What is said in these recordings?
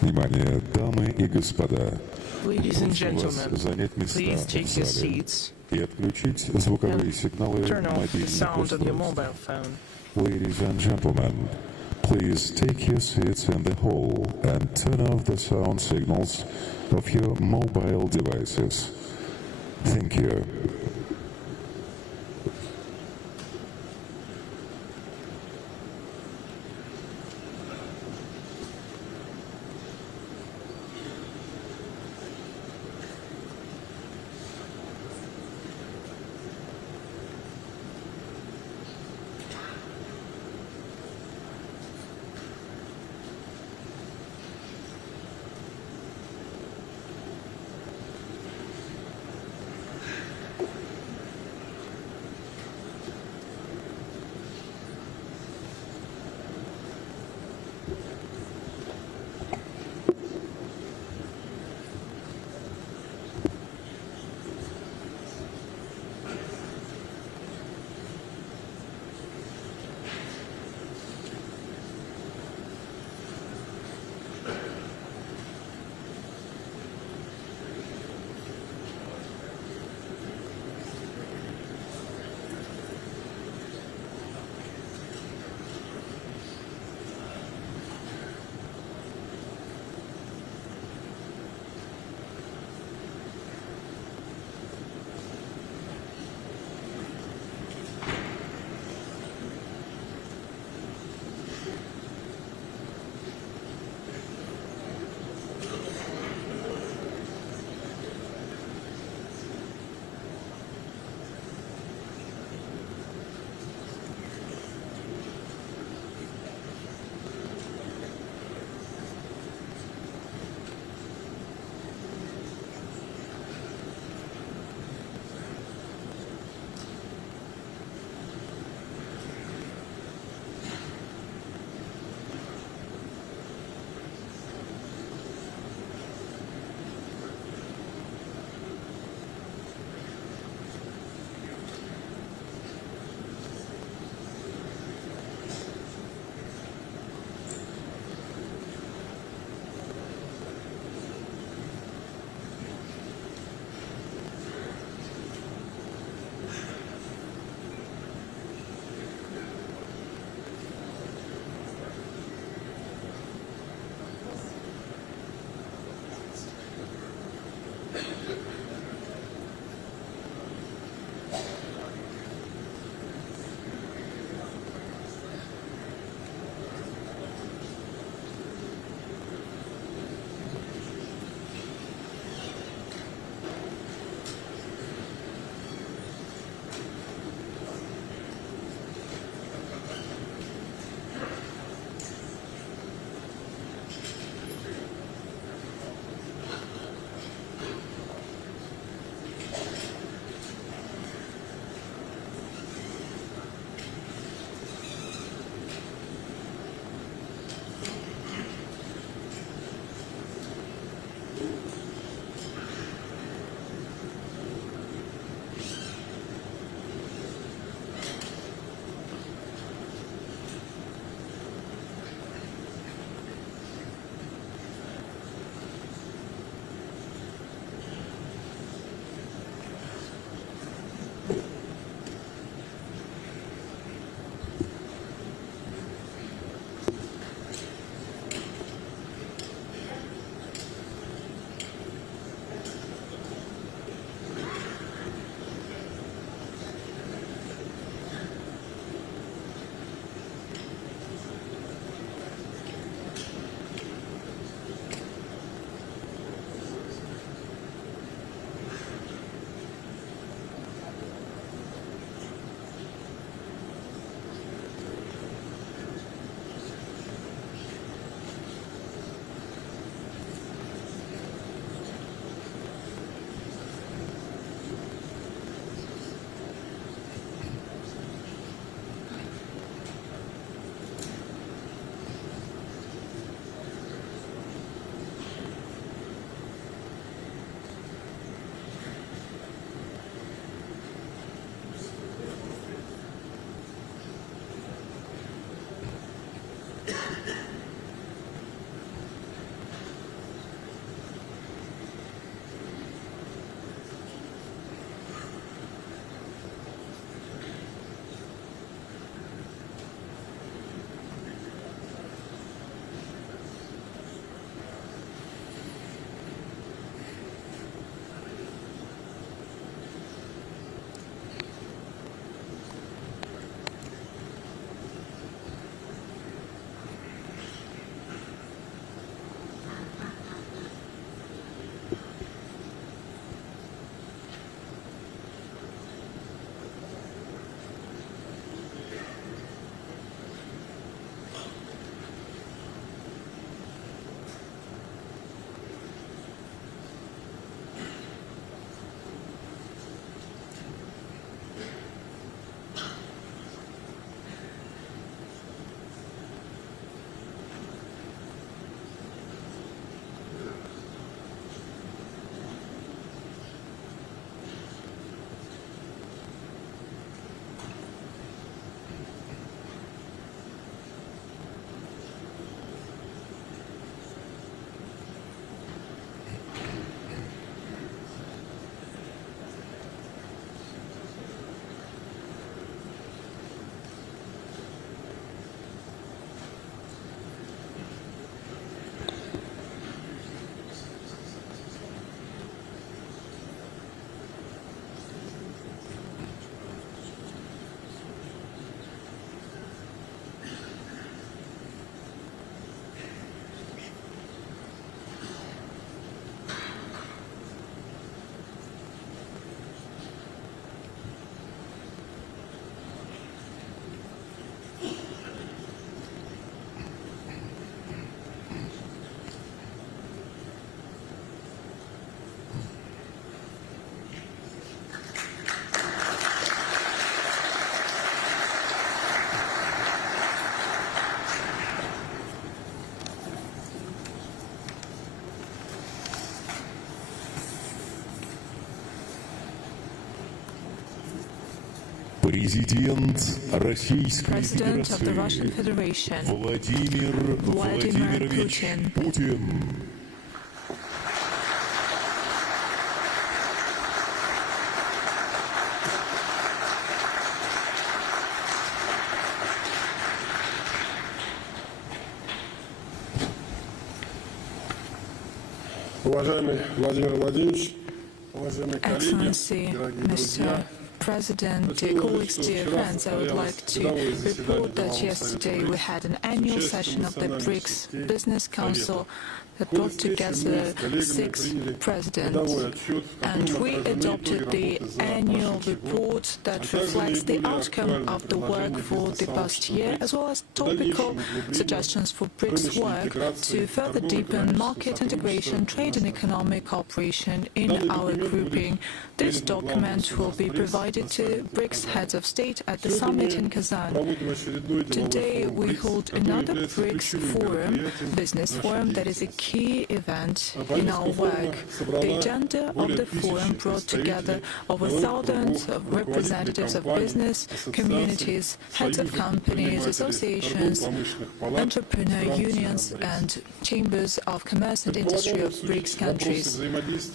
Внимание, дамы и господа. Ladies and Прошу вас gentlemen, занять места please в take your зале seats и отключить звуковые сигналы turn off the мобильных sound of your устройств. mobile phone. Ladies and gentlemen, please take your seats in the hall and turn off the sound signals of your mobile devices. Thank you. President of the Russian Federation, Vladimir Putin. Excellency, Mr. President, dear colleagues, dear friends, I would like to report that yesterday we had an annual session of the BRICS Business Council that brought together 6 presidents, and we adopted the annual report that reflects the outcome of the work for the past year, as well as topical suggestions for BRICS work to further deepen market integration, trade and economic cooperation in our grouping. This document will be provided to BRICS heads of state at the summit in Kazan. Today we hold another BRICS Forum, Business Forum, that is a key event in our work. The agenda of the forum brought together over thousands of representatives of business communities, heads of companies, associations, entrepreneur unions and chambers of commerce and industry of BRICS countries.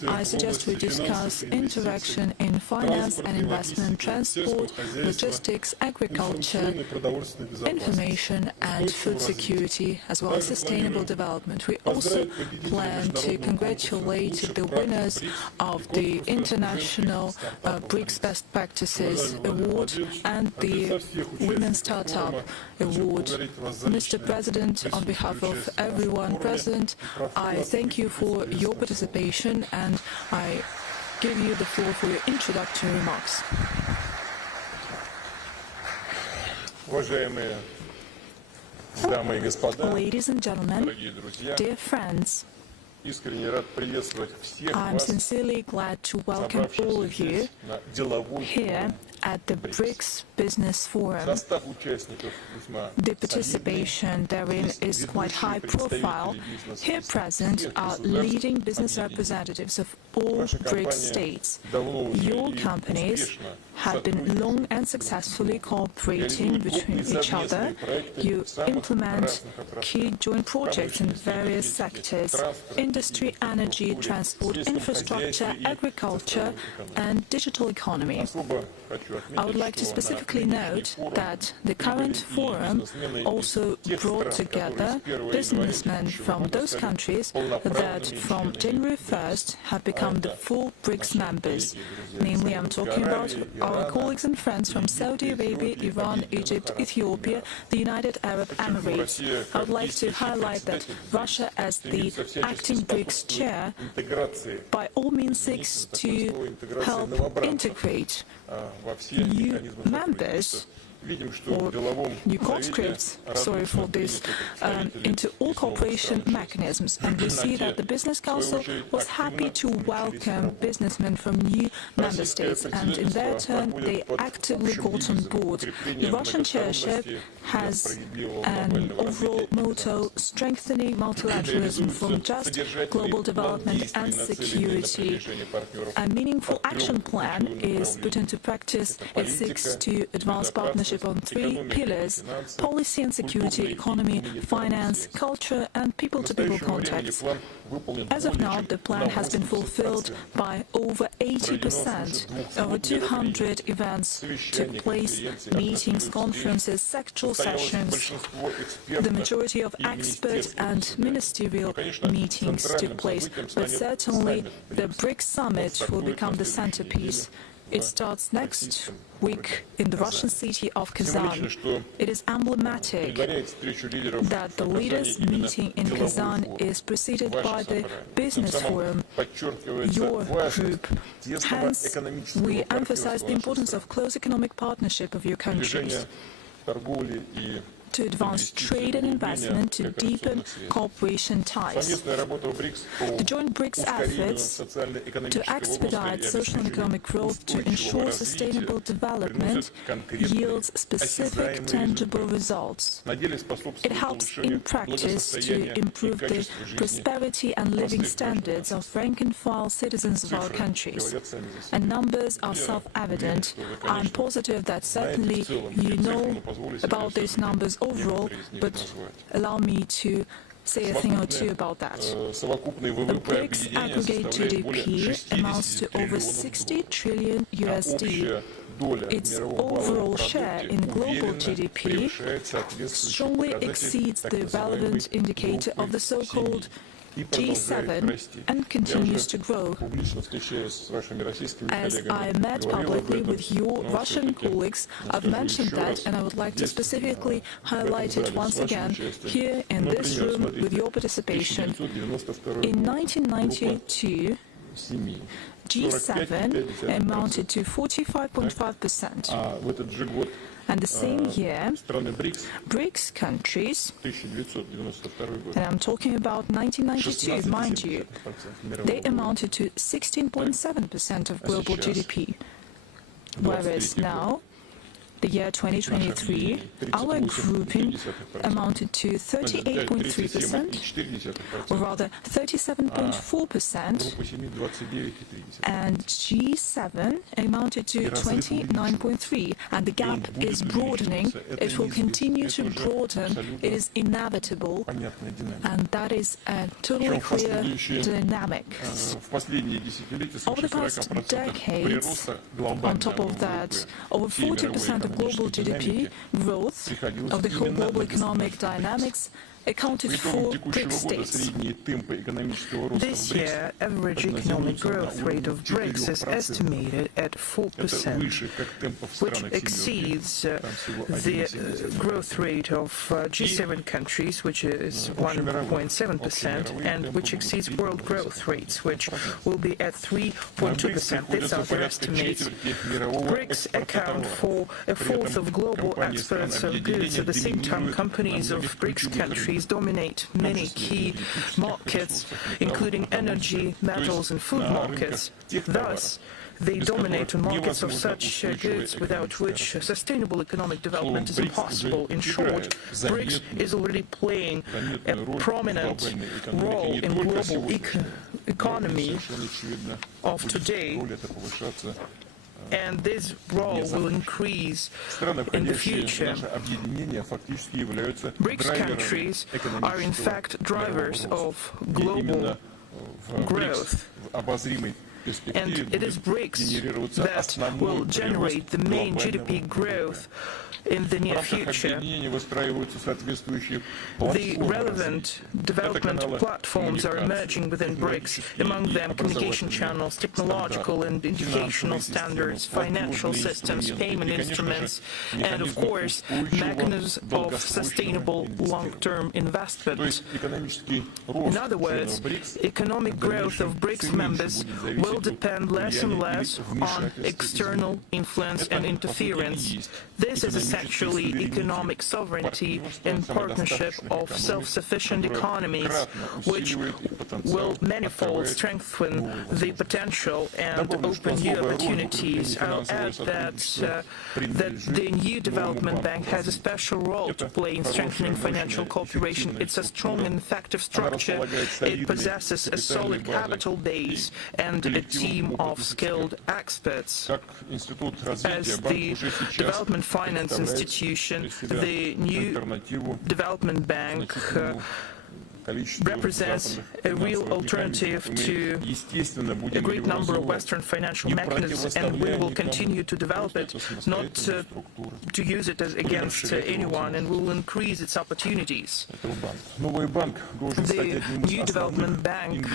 I suggest we discuss interaction in finance and investment, transport, logistics, agriculture, information and food security, as well as sustainable development. We also plan to congratulate the winners of the International BRICS Best Practices Award and the Women Startup Award. Mr. President, on behalf of everyone present, I thank you for your participation and I give you the floor for your introductory remarks. Ladies and gentlemen, dear friends, I'm sincerely glad to welcome all of you here at the BRICS Business Forum. The participation therein is quite high profile. Here present are leading business representatives of all BRICS states. Your companies have been long and successfully cooperating between each other. You implement key joint projects in various sectors: industry, energy, transport, infrastructure, agriculture, and digital economy. I would like to specifically note that the current forum also brought together businessmen from those countries that from January 1st have become the full BRICS members. Namely, I'm talking about our colleagues and friends from Saudi Arabia, Iran, Egypt, Ethiopia, the United Arab Emirates. I would like to highlight that Russia, as the acting BRICS chair, by all means seeks to help integrate new members or new conscripts, sorry for this, into all cooperation mechanisms. And we see that the Business Council was happy to welcome businessmen from new member states, and in their turn they actively got on board. The Russian chairship has an overall motto: strengthening multilateralism from just global development and security. A meaningful action plan is put into practice. It seeks to advance partnership on 3 pillars: policy and security, economy, finance, culture, and people-to-people contacts. As of now, the plan has been fulfilled by over 80%. Over 200 events took place, meetings, conferences, sectoral sessions. The majority of expert and ministerial meetings took place, but certainly the BRICS summit will become the centerpiece. It starts next week in the Russian city of Kazan. It is emblematic that the leaders' meeting in Kazan is preceded by the Business Forum, your group. Hence, we emphasize the importance of close economic partnership of your countries. to advance trade and investment, to deepen cooperation ties. The joint BRICS efforts to expedite social and economic growth to ensure sustainable development yields specific, tangible results. It helps in practice to improve the prosperity and living standards of rank-and-file citizens of our countries. And numbers are self-evident. I'm positive that certainly you know about these numbers overall, but allow me to say a thing or two about that. The BRICS aggregate GDP amounts to over 60 trillion USD. Its overall share in global GDP strongly exceeds the relevant indicator of the so-called G7 and continues to grow. As I met publicly with your Russian colleagues, I've mentioned that, and I would like to specifically highlight it once again here in this room with your participation. In 1992, G7 amounted to 45.5%. And the same year, BRICS countries, and I'm talking about 1992, mind you, they amounted to 16.7% of global GDP. Whereas now, the year 2023, our grouping amounted to 38.3%, or rather 37.4%, and G7 amounted to 29.3%, and the gap is broadening. It will continue to broaden. It is inevitable, and that is a totally clear dynamic. Over the past decades, on top of that, over 40% of global GDP growth of the whole global economic dynamics accounted for BRICS states. This year, average economic growth rate of BRICS is estimated at 4%, which exceeds the growth rate of G7 countries, which is 1.7%, and which exceeds world growth rates, which will be at 3.2%. These are their estimates. BRICS account for a fourth of global exports of goods. At the same time, companies of BRICS countries dominate many key markets, including energy, metals, and food markets. Thus, they dominate on markets of such goods without which sustainable economic development is impossible. In short, BRICS is already playing a prominent role in global economy of today, and this role will increase in the future. BRICS countries are in fact drivers of global growth, and it is BRICS that will generate the main GDP growth in the near future. The relevant development platforms are emerging within BRICS, among them communication channels, technological and educational standards, financial systems, payment instruments, and of course, mechanisms of sustainable long-term investment. In other words, economic growth of BRICS members will depend less and less on external influence and interference. This is essentially economic sovereignty in partnership of self-sufficient economies, which will manifold strengthen the potential and open new opportunities. I'll add that the new development bank has a special role to play in strengthening financial cooperation. It's a strong and effective structure. It possesses a solid capital base and a team of skilled experts. As the development finance institution, the new development bank represents a real alternative to a great number of Western financial mechanisms, and we will continue to develop it, not to use it as against anyone, and we will increase its opportunities. The new development bank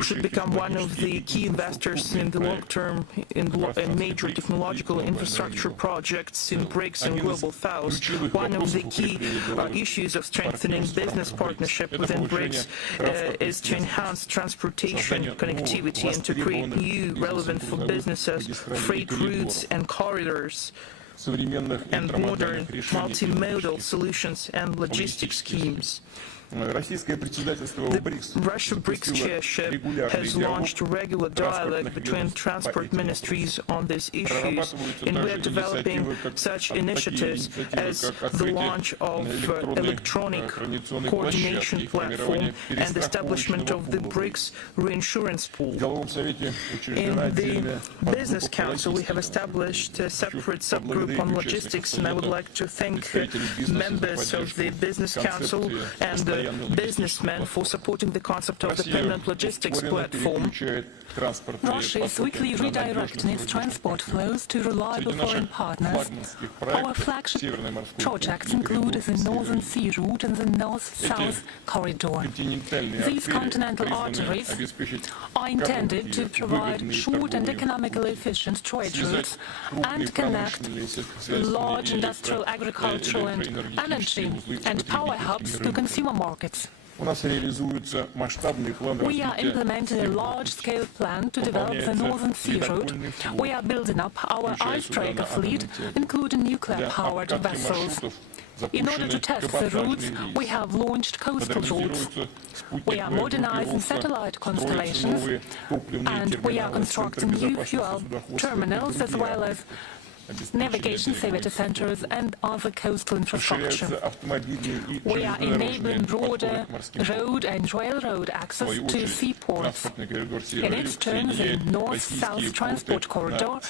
should become one of the key investors in the long term in major technological infrastructure projects in BRICS and Global South. One of the key issues of strengthening business partnership within BRICS is to enhance transportation connectivity and to create new relevant for businesses freight routes and corridors. and modern multimodal solutions and logistics schemes. The Russia BRICS chairship has launched a regular dialogue between transport ministries on these issues, and we are developing such initiatives as the launch of electronic coordination platform and establishment of the BRICS reinsurance pool. In the Business Council, we have established a separate subgroup on logistics, and I would like to thank members of the Business Council and the businessmen for supporting the concept of the permanent logistics platform. Russia is weekly redirecting its transport flows to reliable foreign partners. Our flagship projects include the Northern Sea Route and the North-South Corridor. These continental arteries are intended to provide short and economically efficient trade routes and connect large industrial, agricultural and energy and power hubs to consumer markets. We are implementing a large-scale plan to develop the Northern Sea Route. We are building up our icebreaker fleet, including nuclear-powered vessels. In order to test the routes, we have launched coastal routes. We are modernizing satellite constellations, and we are constructing new fuel terminals as well as navigation safety centers and other coastal infrastructure. We are enabling broader road and railroad access to seaports. In its turn, the North-South Transport Corridor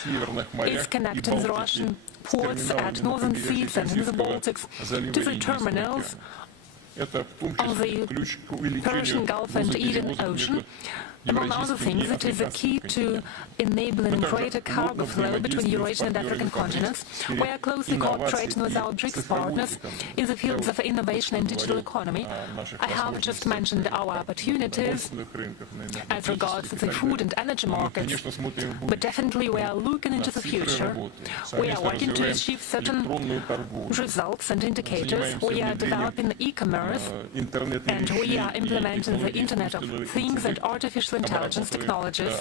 is connecting the Russian ports at Northern Seas and in the Baltics to the terminals of the Persian Gulf and Indian Ocean. Among other things, it is a key to enabling greater cargo flow between Eurasian and African continents. We are closely cooperating with our BRICS partners in the fields of innovation and digital economy. I have just mentioned our opportunities as regards the food and energy markets, but definitely we are looking into the future. We are working to achieve certain results and indicators. We are developing e-commerce, and we are implementing the Internet of Things and artificial intelligence technologies,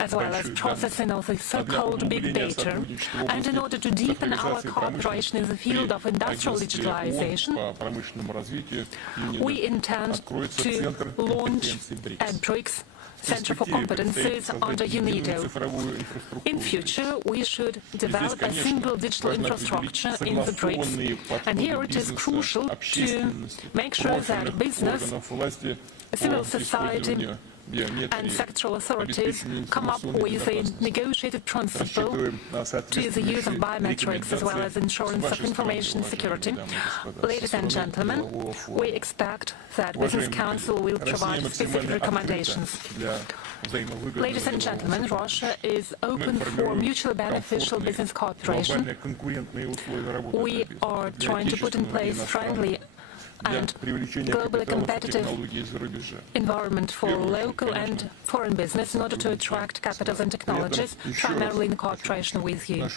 as well as processing of the so-called big data. And in order to deepen our cooperation in the field of industrial digitalization, we intend to launch a BRICS Center for Competencies under UNIDO. In future, we should develop a single digital infrastructure in the BRICS, and here it is crucial to make sure that business, civil society and sectoral authorities come up with a negotiated principle to the use of biometrics as well as insurance of information security. Ladies and gentlemen, we expect that Business Council will provide specific recommendations. Ladies and gentlemen, Russia is open for mutually beneficial business cooperation. We are trying to put in place friendly and globally competitive environment for local and foreign business in order to attract capitals and technologies, primarily in cooperation with you.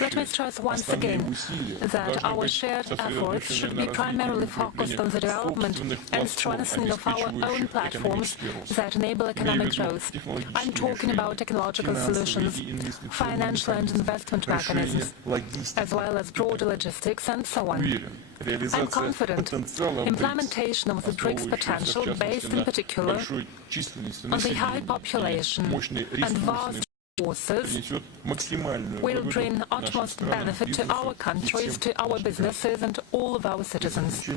Let me stress once again that our shared efforts should be primarily focused on the development and strengthening of our own platforms that enable economic growth. I'm talking about technological solutions, financial and investment mechanisms, as well as broader logistics and so on. I'm confident implementation of the BRICS potential, based in particular on the high population and vast resources, will bring utmost benefit to our countries, to our businesses and all of our citizens.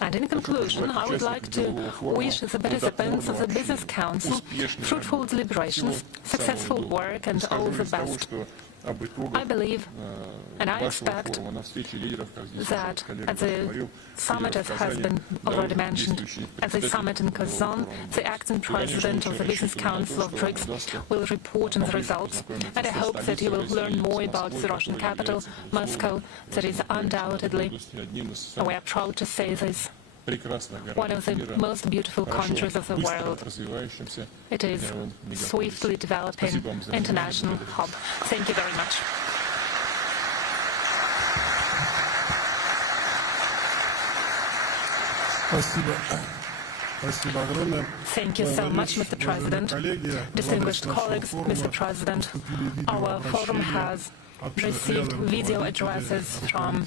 And in conclusion, I would like to wish the participants of the Business Council fruitful deliberations, successful work and all the best. I believe and I expect that at the summit, as has been already mentioned, at the summit in Kherson, the acting president of the Business Council of BRICS will report on the results, and I hope that you will learn more about the Russian capital, Moscow, that is undoubtedly, we are proud to say this, one of the most beautiful countries of the world. It is swiftly developing international hub. Thank you very much. Thank you so much, Mr. President. Distinguished colleagues, Mr. President, our forum has received video addresses from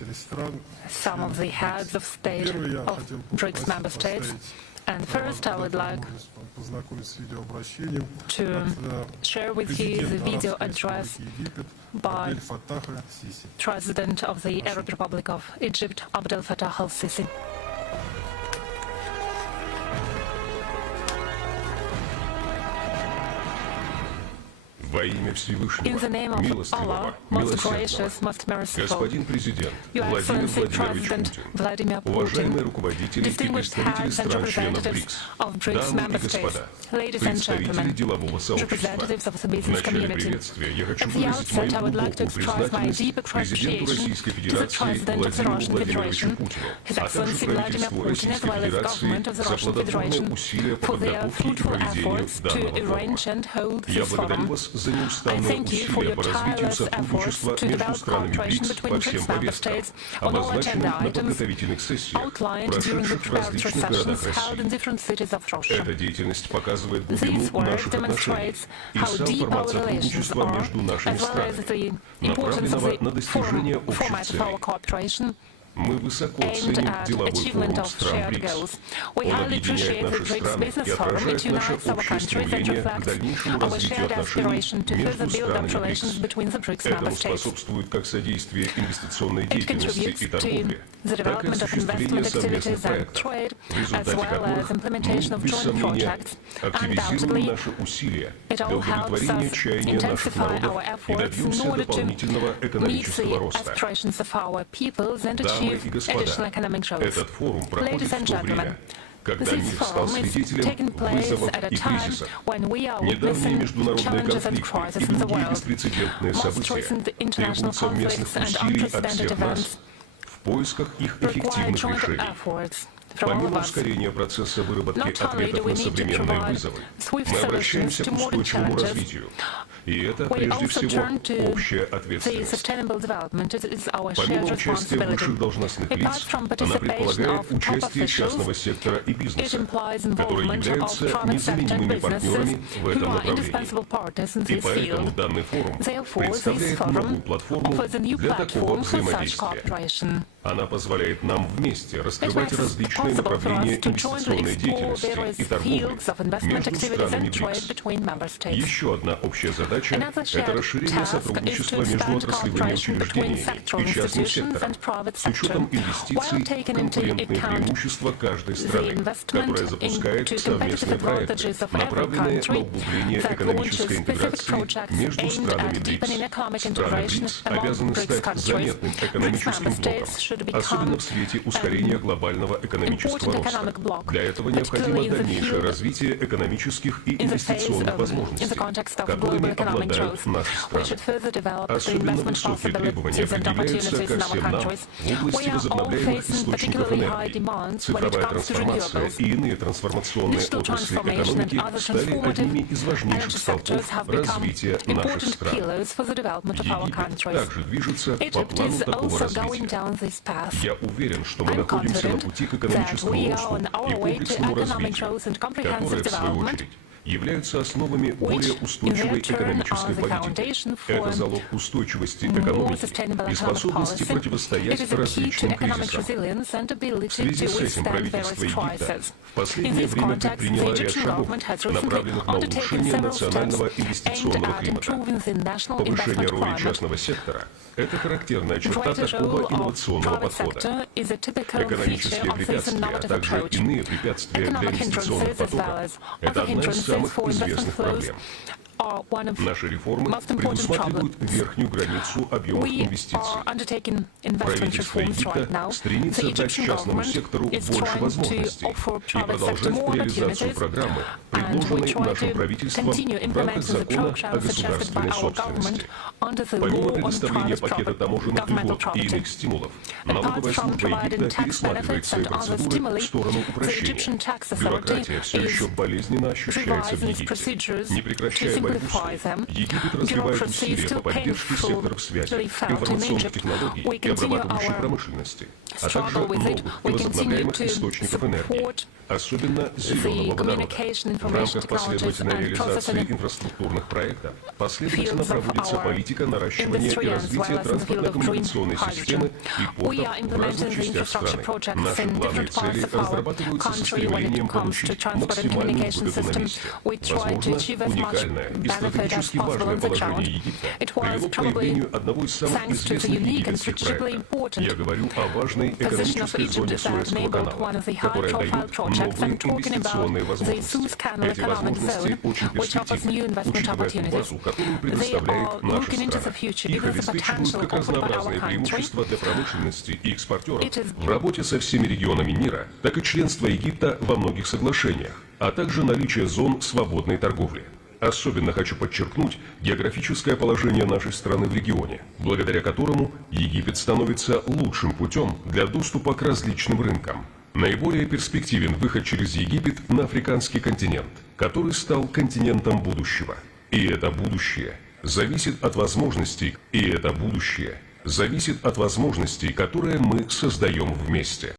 some of the heads of state of BRICS member states. And first, I would like to share with you the video address by President of the Arab Republic of Egypt, Abdel Fattah al-Sisi. In the name of Allah, most gracious, most merciful, Your Excellency President Vladimir Putin, distinguished heads and representatives of BRICS member states, ladies and gentlemen, representatives of the business community. At the outset, I would like to express my deep appreciation to the President of the Russian Federation, His Excellency Vladimir Putin, as well as the government of the Russian Federation, for their fruitful efforts to arrange and hold this forum. I thank you for your tireless efforts to develop cooperation between BRICS member states on all agenda items outlined during the preparatory sessions held in different cities of Russia. This work demonstrates how deep our relations are, as well as the importance of the format of our cooperation aimed at achievement of shared goals. We highly appreciate the BRICS Business Forum. It unites our countries and reflects our shared aspiration to further build up relations between the BRICS member states. It contributes to the development of investment activities and trade, as well as implementation of joint projects. Undoubtedly, it all helps us intensify our efforts in order to meet the aspirations of our peoples and achieve additional economic growth. Ladies and gentlemen, this forum is taking place at a time when we are witnessing challenges and crises in the world. Most recent international conflicts and unprecedented events require joint efforts from all of us. Not only do we need to provide swift solutions to modern challenges, we also turn to the sustainable development. It is our shared responsibility. Apart from participation of top officials, it implies involvement of private sector and businesses who are indispensable partners in this field. Therefore, this forum offers a new platform for such cooperation. It makes it possible for us to jointly explore various fields of investment activities and trade between member states. Another shared task is to expand cooperation between sectoral institutions and private sector, while taking into account the investment into competitive advantages of every country that launches specific projects aimed at deepening economic integration among BRICS countries. BRICS member states should become an important economic bloc, particularly in the context of global economic growth. We should further develop the investment possibilities and opportunities in our countries. We are all facing particularly high demands when it comes to renewables. Digital transformation and other transformative energy sectors have become important pillars for the development of our countries. Egypt is also going down this path. I'm confident that we are on our way to economic growth and comprehensive development, which in their turn are the foundation for more sustainable economic policy. It is a key to economic resilience and ability to withstand various crises. In this context, the Egyptian government has recently undertaken several steps aimed at improving the national investment climate. Greater role of private sector is a typical feature of this innovative approach. Economic hindrances as well as other hindrances for investment flows are one of the most important problems. We are undertaking investment reforms right now. The Egyptian government is trying to offer private sector more opportunities, and we try to continue implementing the programs suggested by our government under the law on private governmental property. Apart from providing tax benefits and other stimuli, the Egyptian tax authority is revising its procedures to simplify them. Bureaucracy is still painfully felt in Egypt. We continue our struggle with it. We continue to support the communication, information technologies and processing fields of our industry as well as in the field of green hydrogen. We are implementing the infrastructure projects in different parts of our country. When it comes to transport and communication systems, we try to achieve as much benefit as possible on the ground. It was probably thanks to the unique and strategically important position of Egypt that enabled one of the high-profile projects. I'm talking about the Suez Canal Economic Zone, which offers new investment opportunities. They are looking into the future because of the potential offered by our country. В работе со всеми регионами мира, так и членство Египта во многих соглашениях, а также наличие зон свободной торговли. Особенно хочу подчеркнуть географическое положение нашей страны в регионе, благодаря которому Египет становится лучшим путем для доступа к различным рынкам. Наиболее перспективен выход через Египет на африканский континент, который стал континентом будущего. И это будущее зависит от возможностей, которые мы создаем вместе.